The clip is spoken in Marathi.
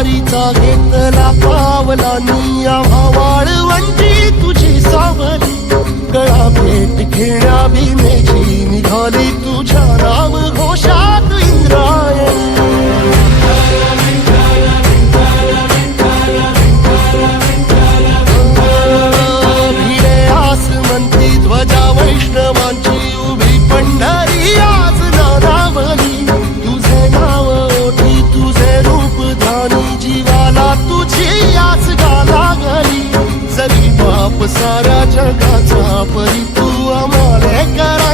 वारीचा घेतला पावलांनी आम्हा वाळवंटी तुझी सावली गळा भेट घेण्या भीमेची निघाली तुझ्या नाम घोषात इंद्रायणी भिडे आसमंती ध्वजा वैष्णवांची उभी पंढरी आज नानावली तुझे नाव ओठी तुझे रूप ध्यानी जीवाला तुझी आस गाला गली जरी बाप साऱ्या जगाचा परी तू आम्हाला करा